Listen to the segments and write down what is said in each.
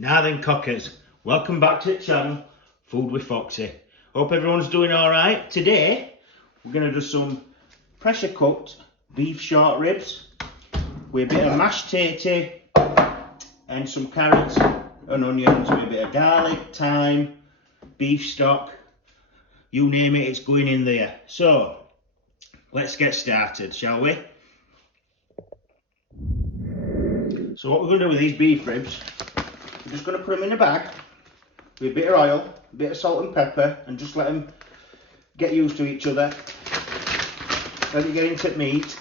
Now then, cockers, welcome back to the channel, Food with Foxy. Hope everyone's doing alright. Today, we're going to do some pressure cooked beef short ribs with a bit of mashed tatty and some carrots and onions with a bit of garlic, thyme, beef stock, you name it, it's going in there. So, let's get started, shall we? So what we're going to do with these beef ribs, we're just going to put them in a bag with a bit of oil, a bit of salt and pepper, and just let them get used to each other. Let it get into the meat.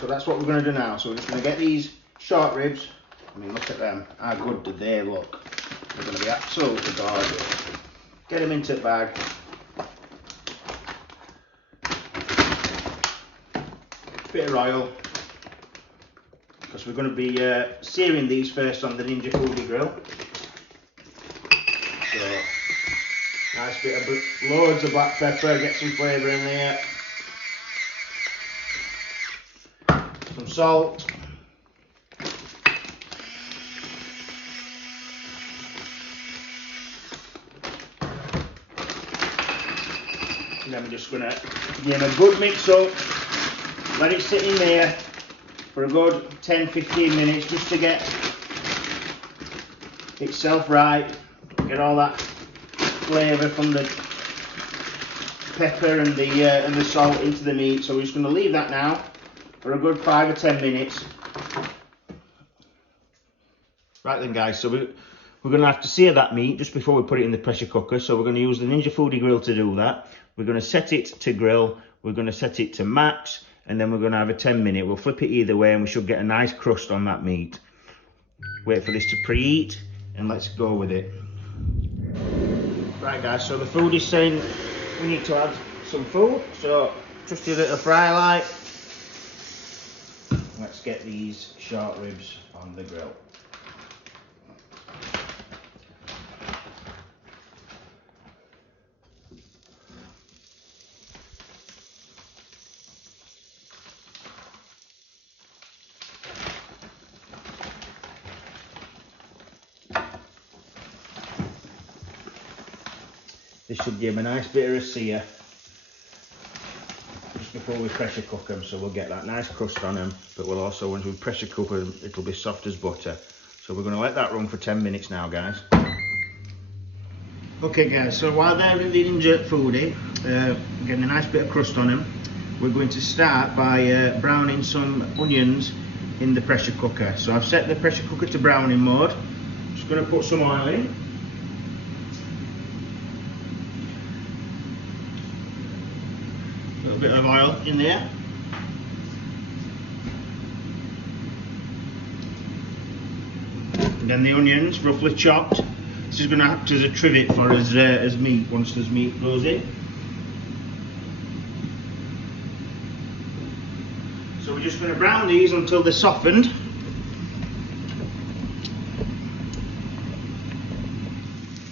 So that's what we're going to do now. So we're just going to get these short ribs. I mean, look at them. How good do they look? They're going to be absolutely gorgeous. Get them into the bag. Bit of oil. Because we're going to be searing these first on the Ninja Foodie grill. So, nice bit of loads of black pepper, get some flavour in there. Some salt. And then we're just going to give them a good mix up. Let it sit in there for a good 10-15 minutes just to get itself right, get all that flavour from the pepper and the salt into the meat. So we're just going to leave that now for a good 5 or 10 minutes. Right then guys, so we're going to have to sear that meat just before we put it in the pressure cooker. So we're going to use the Ninja Foodie grill to do that. We're going to set it to grill, we're going to set it to max, and then we're going to have a 10-minute. We'll flip it either way and we should get a nice crust on that meat. Wait for this to preheat and let's go with it. Right guys, so the food is saying we need to add some food. So just your little fry light. Let's get these short ribs on the grill. This should give them a nice bit of a sear just before we pressure cook them, so we'll get that nice crust on them, but we'll also, once we pressure cook them, it'll be soft as butter. So we're going to let that run for 10 minutes now guys. Okay guys, so while they're in the Ninja Foodie, getting a nice bit of crust on them, we're going to start by browning some onions in the pressure cooker. So I've set the pressure cooker to browning mode. Just going to put some oil in. A little bit of oil in there. And then the onions, roughly chopped. This is going to act as a trivet for as meat, once there's meat goes in. So we're just going to brown these until they're softened.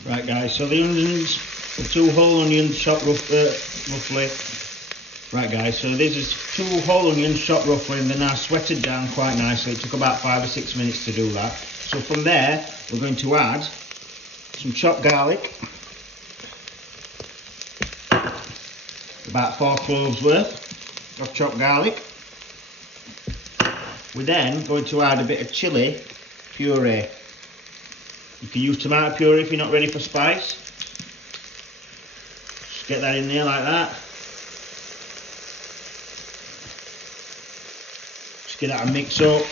Right guys, so the onions, the 2 whole onions chopped roughly. Right guys, so this is 2 whole onions chopped roughly and they're now sweated down quite nicely. It took about 5 or 6 minutes to do that. So from there, we're going to add some chopped garlic. About 4 cloves worth of chopped garlic. We're then going to add a bit of chilli puree. You can use tomato puree if you're not ready for spice. Just get that in there like that. Just get that a mix up,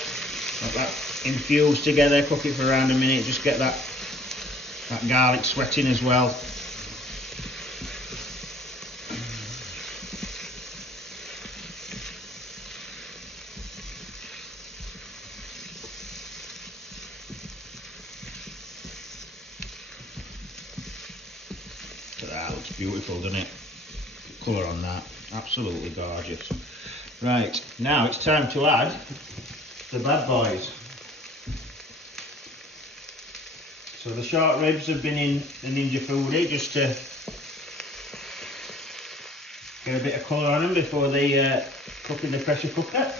let that infuse together, cook it for around a minute, just get that garlic sweating as well. Look at that, looks beautiful, doesn't it? Colour on that, absolutely gorgeous. Right, now it's time to add the bad boys. So the short ribs have been in the Ninja Foodie just to get a bit of colour on them before they cook in the pressure cooker.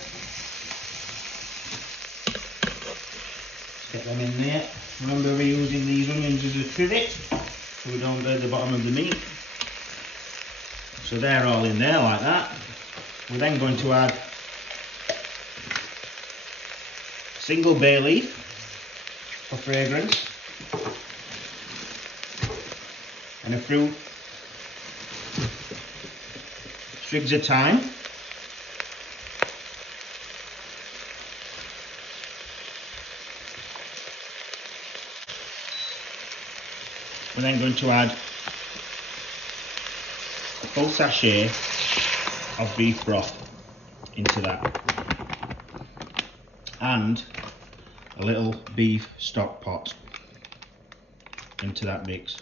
Get them in there. Remember, we're using these onions as a trivet so we don't burn the bottom of the meat. So they're all in there like that. We're then going to add single bay leaf for fragrance and a few sprigs of thyme. We're then going to add a full sachet of beef broth into that and a little beef stock pot into that mix.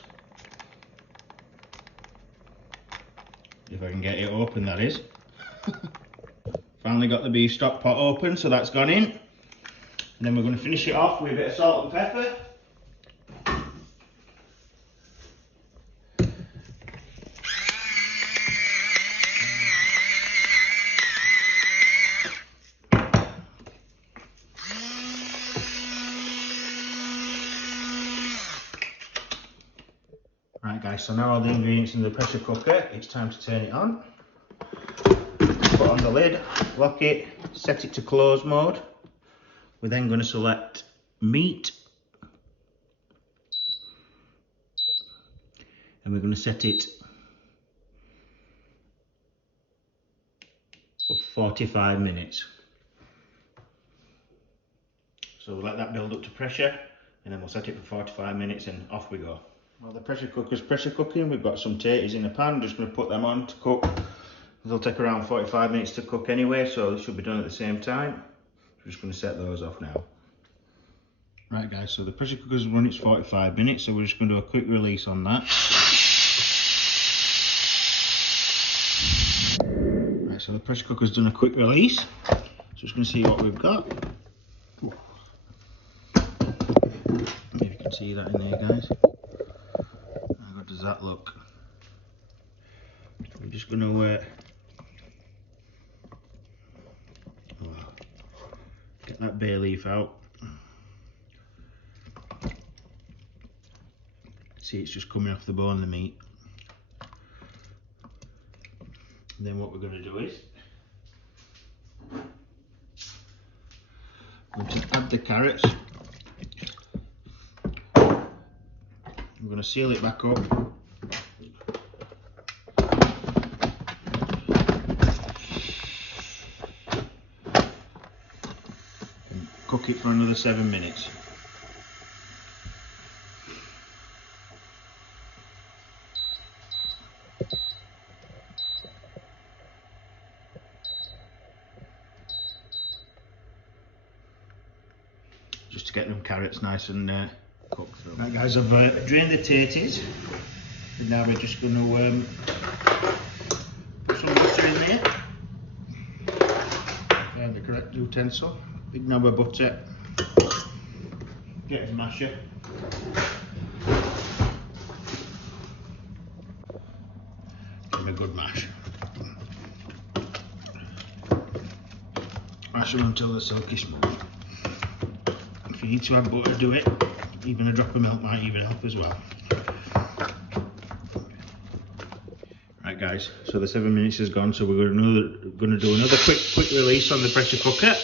If I can get it open, that is. Finally got the beef stock pot open, so that's gone in. And then we're going to finish it off with a bit of salt and pepper. Right guys, so now all the ingredients in the pressure cooker, it's time to turn it on. Put on the lid, lock it, set it to close mode. We're then going to select meat. And we're going to set it for 45 minutes. So we'll let that build up to pressure and then we'll set it for 45 minutes and off we go. While the pressure cooker's pressure cooking, we've got some taters in a pan. Just going to put them on to cook. They'll take around 45 minutes to cook anyway, so they should be done at the same time. We're just going to set those off now. Right guys, so the pressure cooker's run its 45 minutes, so we're just going to do a quick release on that. Right, so the pressure cooker's done a quick release. So just going to see what we've got. Maybe you can see that in there, guys. How good does that look? We're just going to get that bay leaf out. See, it's just coming off the bone, the meat. And then what we're going to do is we're going to add the carrots. I'm going to seal it back up. And cook it for another 7 minutes. Just to get them carrots nice and cooked through. Right guys, I've drained the taters. And now we're just going to put some butter in there. And the correct utensil. Big knob of butter. Get a masher. Give them a good mash. Mash them until they're silky smooth. If you need to add butter, do it. Even a drop of milk might even help as well. Right guys, so the 7 minutes is gone, so we're going to do another quick release on the pressure cooker.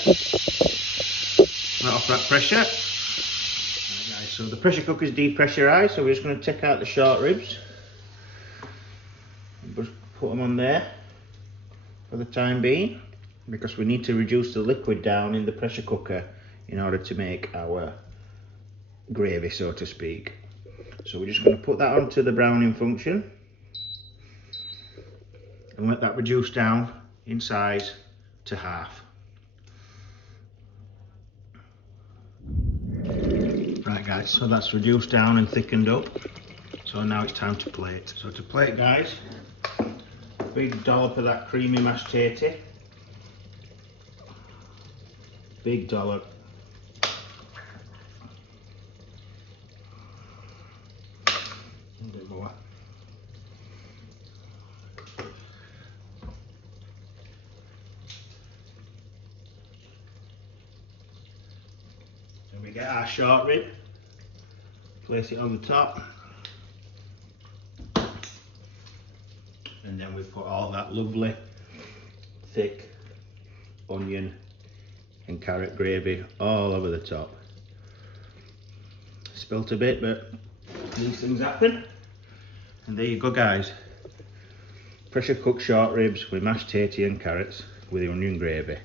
Let off that pressure. Right guys, so the pressure cooker is depressurized, so we're just going to take out the short ribs. Just put them on there for the time being, because we need to reduce the liquid down in the pressure cooker in order to make our gravy, so to speak. So we're just going to put that onto the browning function and let that reduce down in size to half. Right guys, so that's reduced down and thickened up. So now it's time to plate. So to plate guys, a big dollop of that creamy mashed tater. Big dollop. A bit more. get our short rib, place it on the top, and then we put all that lovely thick onion and carrot gravy all over the top. Spilt a bit, but these things happen. And there you go, guys. Pressure cooked short ribs with mashed tatty and carrots with the onion gravy.